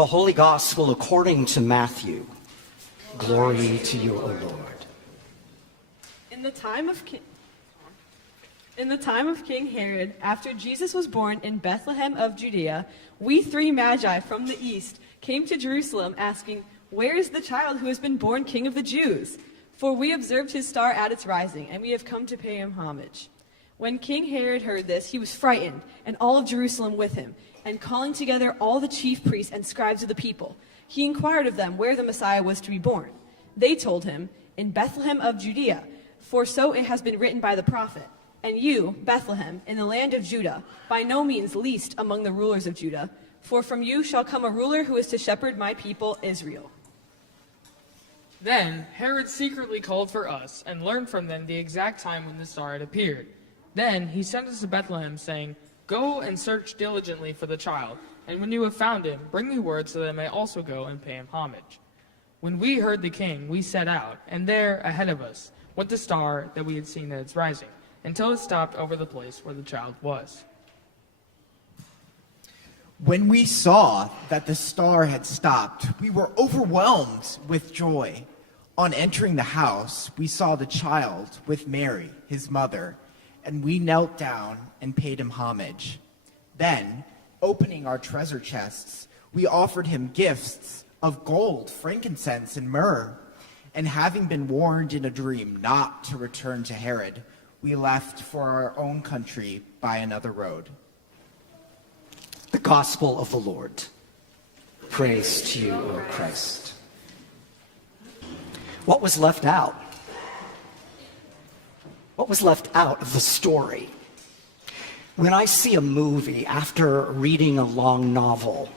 The Holy Gospel according to Matthew. Glory to you, O Lord. In the time of King Herod, after Jesus was born in Bethlehem of Judea, we three magi from the east came to Jerusalem asking, "Where is the child who has been born King of the Jews? For we observed his star at its rising, and we have come to pay him homage." When King Herod heard this, he was frightened, and all of Jerusalem with him. And calling together all the chief priests and scribes of the people, he inquired of them where the Messiah was to be born. They told him, "In Bethlehem of Judea, for so it has been written by the prophet. And you, Bethlehem, in the land of Judah, by no means least among the rulers of Judah, for from you shall come a ruler who is to shepherd my people Israel." Then Herod secretly called for us and learned from them the exact time when the star had appeared. Then he sent us to Bethlehem, saying, "Go and search diligently for the child, and when you have found him, bring me word so that I may also go and pay him homage." When we heard the king, we set out, and there, ahead of us, went the star that we had seen at its rising, until it stopped over the place where the child was. When we saw that the star had stopped, we were overwhelmed with joy. On entering the house, we saw the child with Mary, his mother, and we knelt down and paid him homage. Then, opening our treasure chests, we offered him gifts of gold, frankincense, and myrrh. And having been warned in a dream not to return to Herod, we left for our own country by another road. The Gospel of the Lord. Praise to you, O Christ. What was left out? What was left out of the story? When I see a movie after reading a long novel,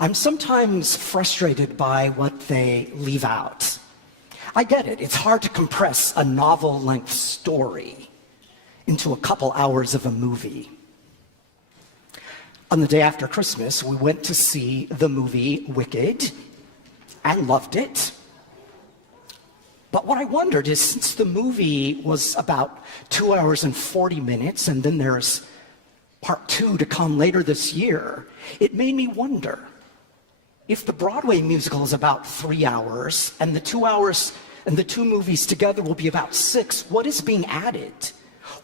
I'm sometimes frustrated by what they leave out. I get it. It's hard to compress a novel-length story into a couple hours of a movie. On the day after Christmas, we went to see the movie Wicked and loved it. But what I wondered is, since the movie was about 2 hours and 40 minutes, and then there's part 2 to come later this year, it made me wonder, if the Broadway musical is about 3 hours, and the 2 hours and the 2 movies together will be about 6, what is being added?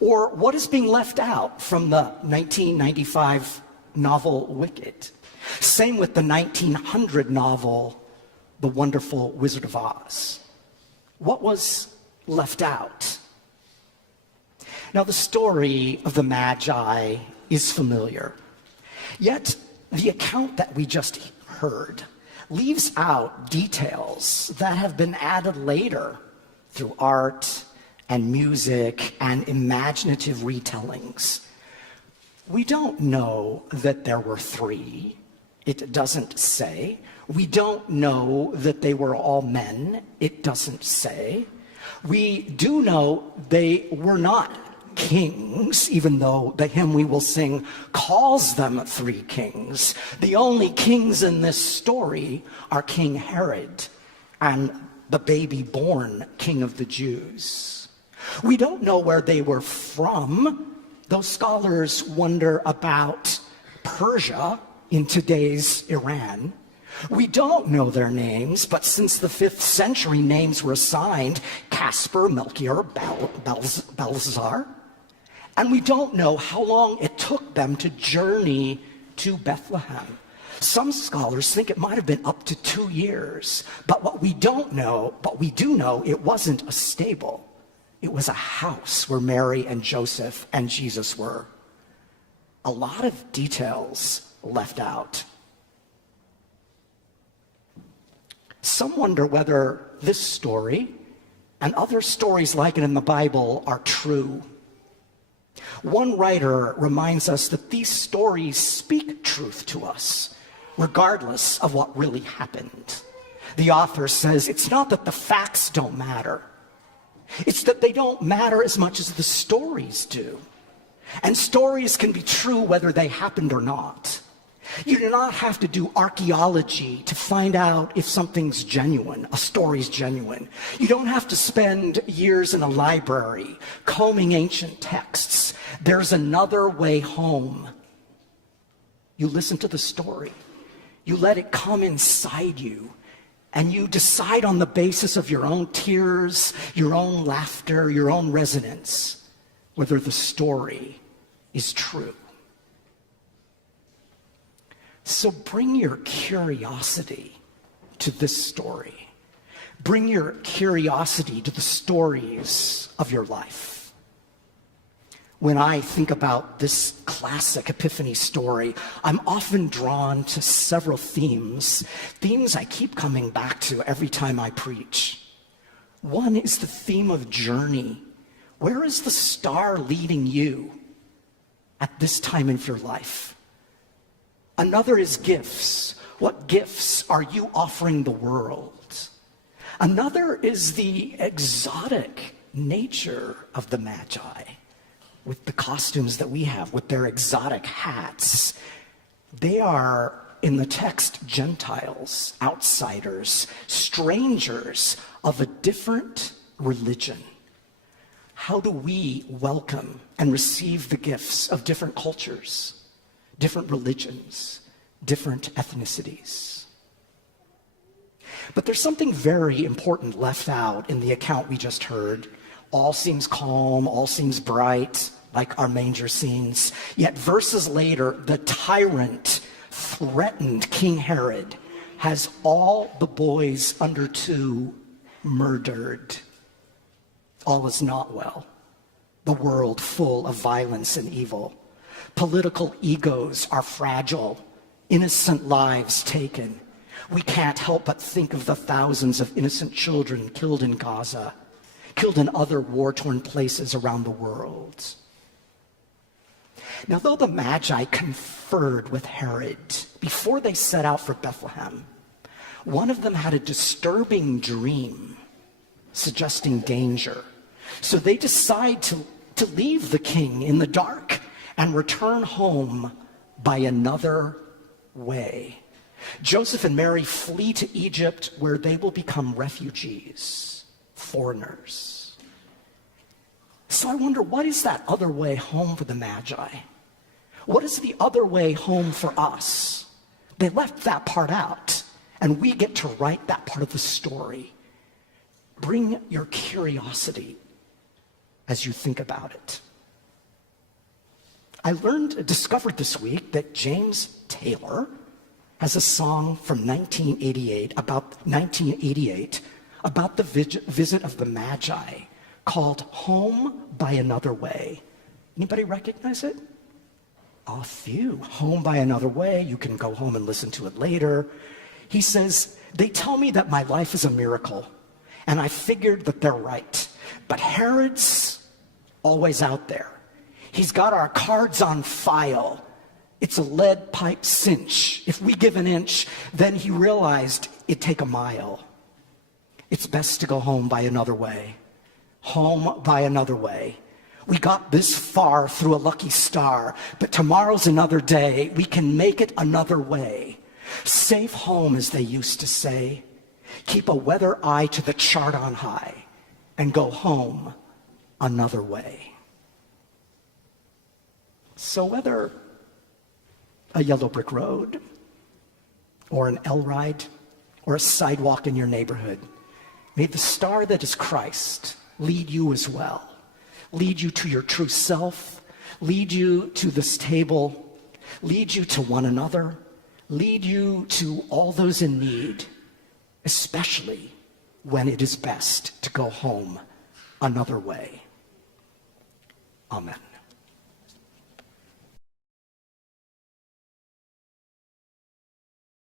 Or what is being left out from the 1995 novel Wicked? Same with the 1900 novel, The Wonderful Wizard of Oz. What was left out? Now, the story of the Magi is familiar, yet the account that we just heard leaves out details that have been added later through art and music and imaginative retellings. We don't know that there were 3. It doesn't say. We don't know that they were all men. It doesn't say. We do know they were not kings, even though the hymn we will sing calls them 3 kings. The only kings in this story are King Herod and the baby born King of the Jews. We don't know where they were from, though scholars wonder about Persia in today's Iran. We don't know their names, but since the 5th century, names were assigned: Caspar, Melchior, Balthazar. And we don't know how long it took them to journey to Bethlehem. Some scholars think it might have been up to 2 years. But what we don't know, but we do know, it wasn't a stable. It was a house where Mary and Joseph and Jesus were. A lot of details left out. Some wonder whether this story and other stories like it in the Bible are true. One writer reminds us that these stories speak truth to us, regardless of what really happened. The author says it's not that the facts don't matter. It's that they don't matter as much as the stories do. And stories can be true whether they happened or not. You do not have to do archaeology to find out if something's genuine, a story's genuine. You don't have to spend years in a library combing ancient texts. There's another way home. You listen to the story. You let it come inside you, and you decide on the basis of your own tears, your own laughter, your own resonance, whether the story is true. So bring your curiosity to this story. Bring your curiosity to the stories of your life. When I think about this classic Epiphany story, I'm often drawn to several themes I keep coming back to every time I preach. One is the theme of journey. Where is the star leading you at this time in your life? Another is gifts. What gifts are you offering the world? Another is the exotic nature of the Magi, with the costumes that we have, with their exotic hats. They are, in the text, Gentiles, outsiders, strangers of a different religion. How do we welcome and receive the gifts of different cultures, different religions, different ethnicities? But there's something very important left out in the account we just heard. All seems calm, all seems bright, like our manger scenes. Yet verses later, the tyrant threatened King Herod has all the boys under 2 murdered. All is not well. The world full of violence and evil. Political egos are fragile. Innocent lives taken. We can't help but think of the thousands of innocent children killed in Gaza, killed in other war-torn places around the world. Now, though the Magi conferred with Herod before they set out for Bethlehem, one of them had a disturbing dream suggesting danger. So they decide to leave the king in the dark and return home by another way. Joseph and Mary flee to Egypt, where they will become refugees, foreigners. So I wonder, what is that other way home for the Magi? What is the other way home for us? They left that part out, and we get to write that part of the story. Bring your curiosity as you think about it. I discovered this week that James Taylor has a song from 1988 about the visit of the Magi called Home by Another Way. Anybody recognize it? A few. Home by Another Way. You can go home and listen to it later. He says, they tell me that my life is a miracle, and I figured that they're right. But Herod's always out there. He's got our cards on file. It's a lead pipe cinch. If we give an inch, then he realized it'd take a mile. It's best to go home by another way. Home by another way. We got this far through a lucky star, but tomorrow's another day. We can make it another way. Safe home, as they used to say. Keep a weather eye to the chart on high and go home another way. So whether a yellow brick road, or an L ride, or a sidewalk in your neighborhood, may the star that is Christ lead you as well. Lead you to your true self, lead you to this table, lead you to one another, lead you to all those in need, especially when it is best to go home another way. Amen.